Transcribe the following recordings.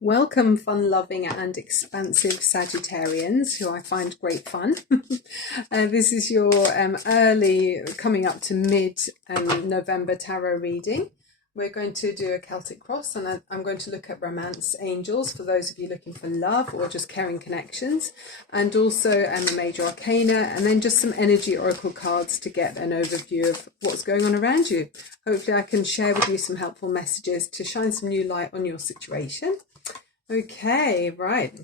Welcome, fun-loving and expansive Sagittarians, who I find great fun. This is your early, coming up to mid-November tarot reading. We're going to do a Celtic cross, and I'm going to look at romance angels for those of you looking for love or just caring connections, and also a major arcana, and then just some energy oracle cards to get an overview of what's going on around you. Hopefully I can share with you some helpful messages to shine some new light on your situation. Okay, right.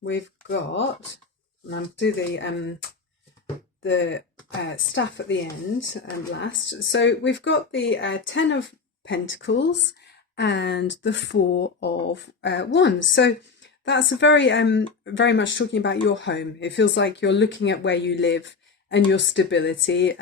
We've got, and I'll do the staff at the end and last. So we've got the Ten of Pentacles and the Four of Wands. So that's very much talking about your home. It feels like you're looking at where you live and your stability.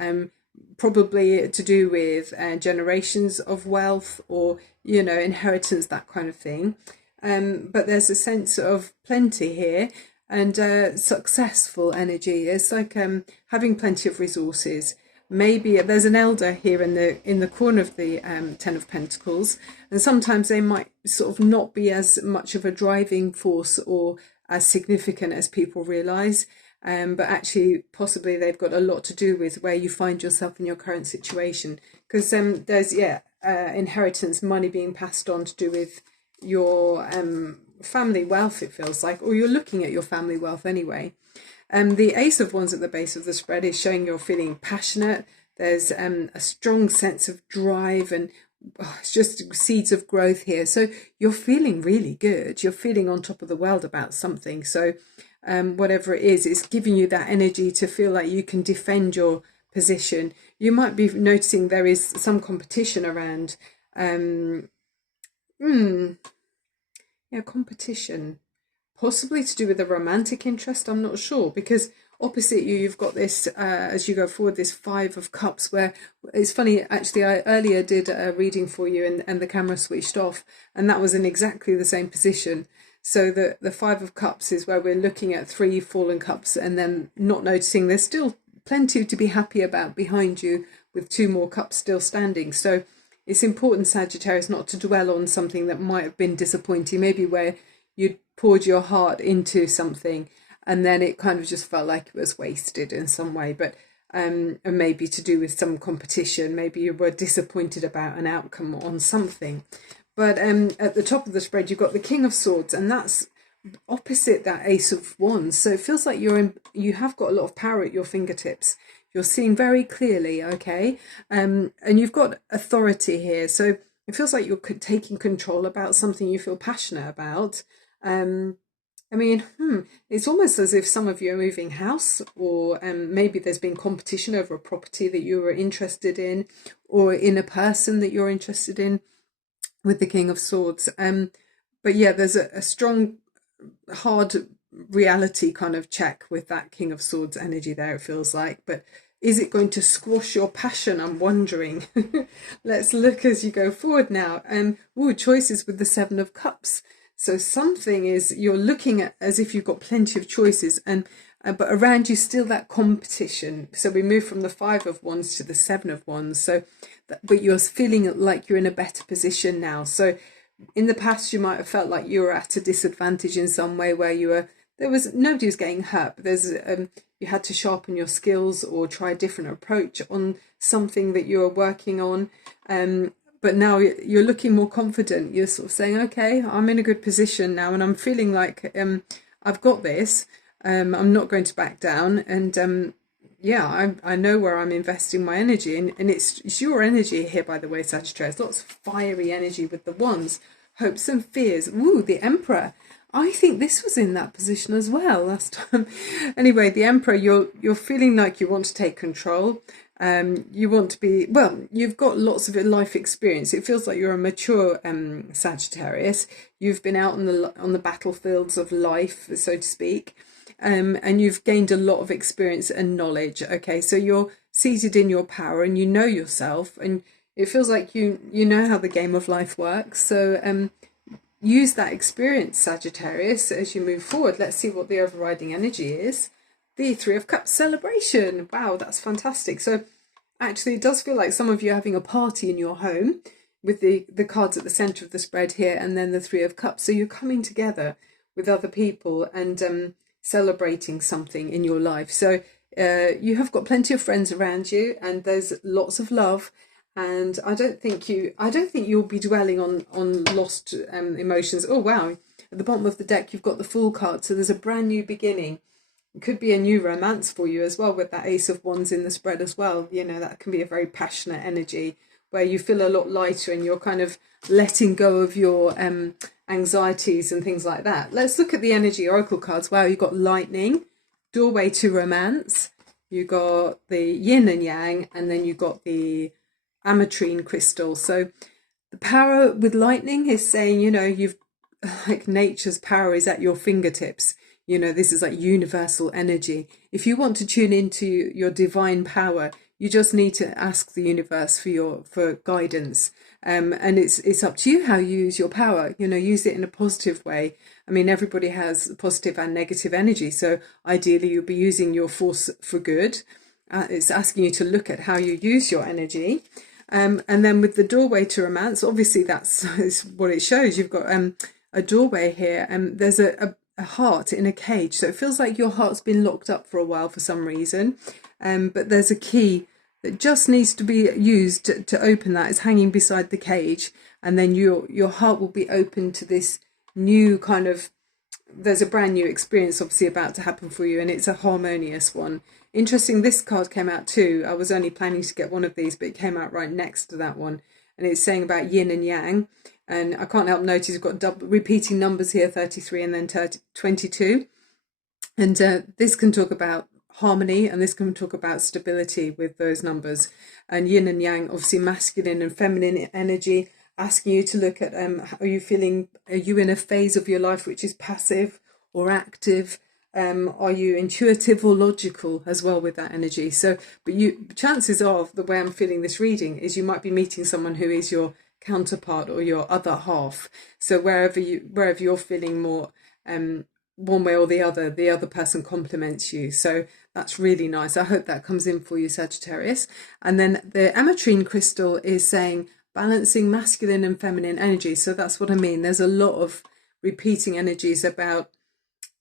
Probably to do with generations of wealth or inheritance, that kind of thing, but there's a sense of plenty here and successful energy. It's like having plenty of resources. Maybe there's an elder here in the corner of the Ten of Pentacles, and sometimes they might sort of not be as much of a driving force or as significant as people realize. But actually possibly they've got a lot to do with where you find yourself in your current situation, because there's inheritance, money being passed on to do with your family wealth, it feels like, or you're looking at your family wealth anyway. The Ace of Wands at the base of the spread is showing you're feeling passionate. There's a strong sense of drive, and it's just seeds of growth here. So you're feeling really good. You're feeling on top of the world about something. So whatever it is, it's giving you that energy to feel like you can defend your position. You might be noticing there is some competition around. Competition, possibly to do with a romantic interest. I'm not sure, because opposite you, you've got this, as you go forward, this Five of Cups, where it's funny, actually, I earlier did a reading for you and the camera switched off, and that was in exactly the same position. So the Five of Cups is where we're looking at three fallen cups and then not noticing there's still plenty to be happy about behind you, with two more cups still standing. So it's important, Sagittarius, not to dwell on something that might have been disappointing, maybe where you poured your heart into something and then it kind of just felt like it was wasted in some way, but and maybe to do with some competition. Maybe you were disappointed about an outcome on something. But at the top of the spread, you've got the King of Swords, and that's opposite that Ace of Wands. So it feels like you have got a lot of power at your fingertips. You're seeing very clearly, okay? And you've got authority here. So it feels like you're taking control about something you feel passionate about. It's almost as if some of you are moving house, or maybe there's been competition over a property that you were interested in, or in a person that you're interested in, with the King of Swords. But yeah, there's a strong, hard reality kind of check with that King of Swords energy there, it feels like. But is it going to squash your passion? I'm wondering. Let's look as you go forward now. Choices with the Seven of Cups. So something is, you're looking at as if you've got plenty of choices, and but around you still that competition. So we move from the Five of Wands to the Seven of Wands. So, but you're feeling like you're in a better position now. So in the past, you might have felt like you were at a disadvantage in some way, where nobody was getting hurt, but you had to sharpen your skills or try a different approach on something that you were working on. But now you're looking more confident. You're sort of saying, okay, I'm in a good position now, and I'm feeling like I've got this. I'm not going to back down, and I know where I'm investing my energy, and it's your energy here, by the way, Sagittarius. Lots of fiery energy with the wands, hopes and fears. Ooh, the Emperor. I think this was in that position as well last time. Anyway, the Emperor, you're feeling like you want to take control. You want to be, well, you've got lots of life experience. It feels like you're a mature Sagittarius. You've been out on the battlefields of life, so to speak. And you've gained a lot of experience and knowledge. Okay, so you're seated in your power, and you know yourself, and it feels like you know how the game of life works. So use that experience, Sagittarius, as you move forward. Let's see what the overriding energy is. The Three of Cups celebration. Wow, that's fantastic. So actually, it does feel like some of you are having a party in your home. with the cards at the center of the spread here, and then the Three of Cups. So you're coming together with other people and celebrating something in your life. So you have got plenty of friends around you, and there's lots of love. And I don't think you'll be dwelling on lost emotions. Oh wow! At the bottom of the deck, you've got the Fool card. So there's a brand new beginning. It could be a new romance for you as well, with that Ace of Wands in the spread as well. You know, that can be a very passionate energy where you feel a lot lighter and you're kind of letting go of your anxieties and things like that. Let's look at the energy oracle cards. Wow, you've got Lightning, Doorway to Romance, you got the Yin and Yang, and then you got the Ametrine crystal. So the power with Lightning is saying, you know, you've like nature's power is at your fingertips. You know, this is like universal energy. If you want to tune into your divine power, you just need to ask the universe for guidance. And it's up to you how you use your power. You know, use it in a positive way. I mean, everybody has positive and negative energy. So ideally, you'll be using your force for good. It's asking you to look at how you use your energy. And then with the Doorway to Romance, obviously that's what it shows. You've got a doorway here, and there's a heart in a cage. So it feels like your heart's been locked up for a while for some reason. But there's a key that just needs to be used to open that. It's hanging beside the cage. And then your heart will be open to this new kind of, there's a brand new experience obviously about to happen for you, and it's a harmonious one. Interesting, this card came out too. I was only planning to get one of these, but it came out right next to that one. And it's saying about yin and yang. And I can't help notice you've got repeating numbers here, 33 and then 22. And this can talk about harmony, and this can talk about stability with those numbers. And yin and yang, obviously masculine and feminine energy, asking you to look at are you in a phase of your life which is passive or active? Are you intuitive or logical as well with that energy? So, but chances of the way I'm feeling this reading is you might be meeting someone who is your counterpart or your other half. So wherever you're feeling more one way or the other person complements you. So that's really nice. I hope that comes in for you, Sagittarius. And then the Ametrine crystal is saying balancing masculine and feminine energy. So that's what I mean. There's a lot of repeating energies about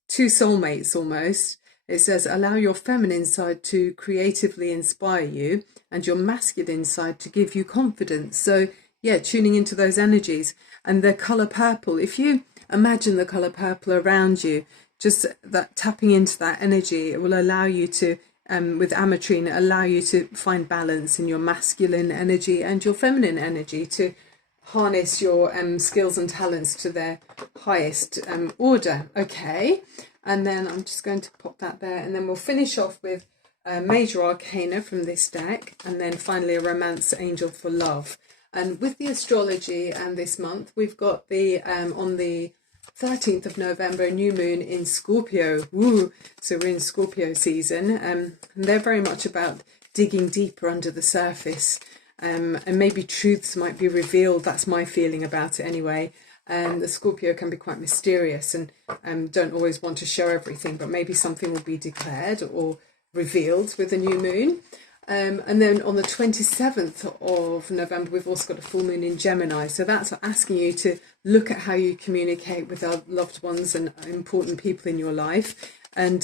two soulmates almost. It says allow your feminine side to creatively inspire you and your masculine side to give you confidence. So yeah, tuning into those energies. And the color purple, if you imagine the color purple around you, just that tapping into that energy, it will allow you to with Ametrine, allow you to find balance in your masculine energy and your feminine energy, to harness your skills and talents to their highest order. Okay, and then I'm just going to pop that there, and then we'll finish off with a major arcana from this deck, and then finally a romance angel for love. And with the astrology and this month, we've got the on the 13th of November, a new moon in Scorpio. Woo! So we're in Scorpio season, and they're very much about digging deeper under the surface, and maybe truths might be revealed. That's my feeling about it anyway. The Scorpio can be quite mysterious and don't always want to show everything, but maybe something will be declared or revealed with a new moon. And then on the 27th of November, we've also got a full moon in Gemini. So that's asking you to look at how you communicate with our loved ones and important people in your life, and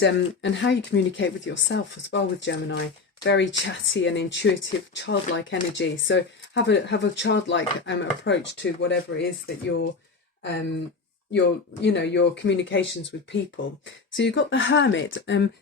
how you communicate with yourself as well with Gemini. Very chatty and intuitive, childlike energy. So have a childlike approach to whatever it is that your communications with people. So you've got the Hermit.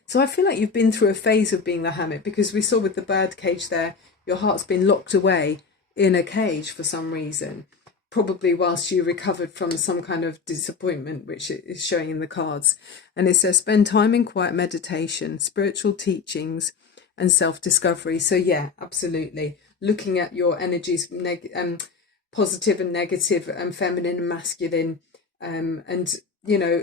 So I feel like you've been through a phase of being the Hermit, because we saw with the bird cage there, your heart's been locked away in a cage for some reason, probably whilst you recovered from some kind of disappointment, which is showing in the cards. And it says spend time in quiet meditation, spiritual teachings and self-discovery. So yeah, absolutely, looking at your energies, positive and negative, and feminine and masculine, and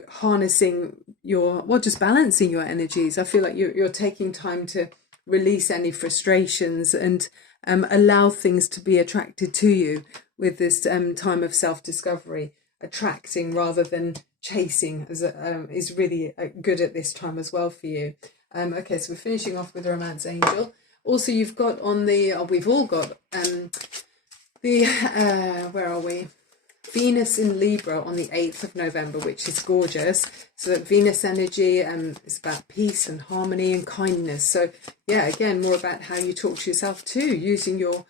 harnessing just balancing your energies. I feel like you're taking time to release any frustrations and allow things to be attracted to you with this time of self-discovery. Attracting rather than chasing is really good at this time as well for you. Okay, so we're finishing off with the Romance Angel. Also, you've got on the we've all got The where are we? Venus in Libra on the 8th of November, which is gorgeous. So that Venus energy is about peace and harmony and kindness. So yeah, again, more about how you talk to yourself too, using your,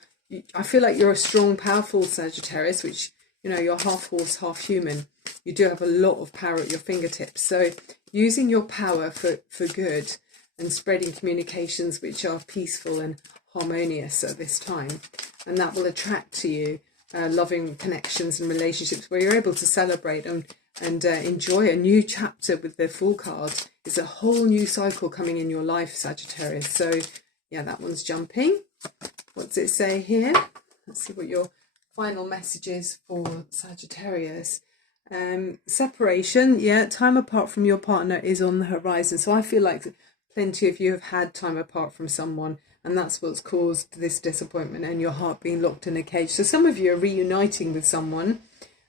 I feel like you're a strong, powerful Sagittarius, which, you know, you're half horse, half human. You do have a lot of power at your fingertips. So using your power for good and spreading communications which are peaceful and harmonious at this time. And that will attract to you loving connections and relationships where you're able to celebrate and enjoy a new chapter with the Fool card. It's a whole new cycle coming in your life, Sagittarius. So yeah, that one's jumping. What's it say here? Let's see what your final message is for Sagittarius. Separation, yeah, time apart from your partner is on the horizon. So I feel like plenty of you have had time apart from someone, and that's what's caused this disappointment and your heart being locked in a cage. So some of you are reuniting with someone,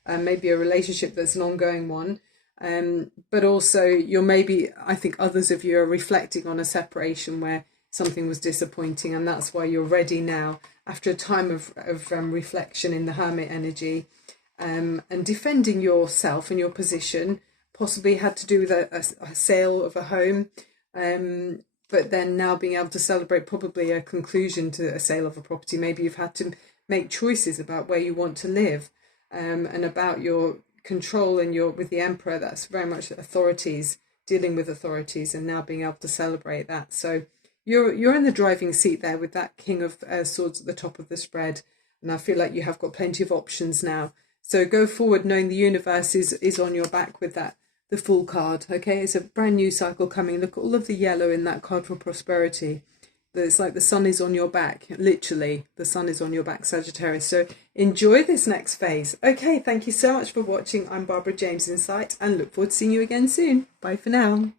maybe a relationship that's an ongoing one, but also you're maybe, I think others of you are reflecting on a separation where something was disappointing, and that's why you're ready now after a time of reflection in the Hermit energy, and defending yourself and your position. Possibly had to do with a sale of a home, but then now being able to celebrate probably a conclusion to a sale of a property. Maybe you've had to make choices about where you want to live, and about your control and your, with the Emperor, that's very much authorities, dealing with authorities, and now being able to celebrate that. So you're in the driving seat there with that King of Swords at the top of the spread, and I feel like you have got plenty of options now. So go forward knowing the universe is on your back with that, the Fool card. Okay, it's a brand new cycle coming. Look at all of the yellow in that card for prosperity. It's like the sun is on your back, literally the sun is on your back, Sagittarius. So enjoy this next phase. Okay, thank you so much for watching. I'm Barbara James Insight, and look forward to seeing you again soon. Bye for now.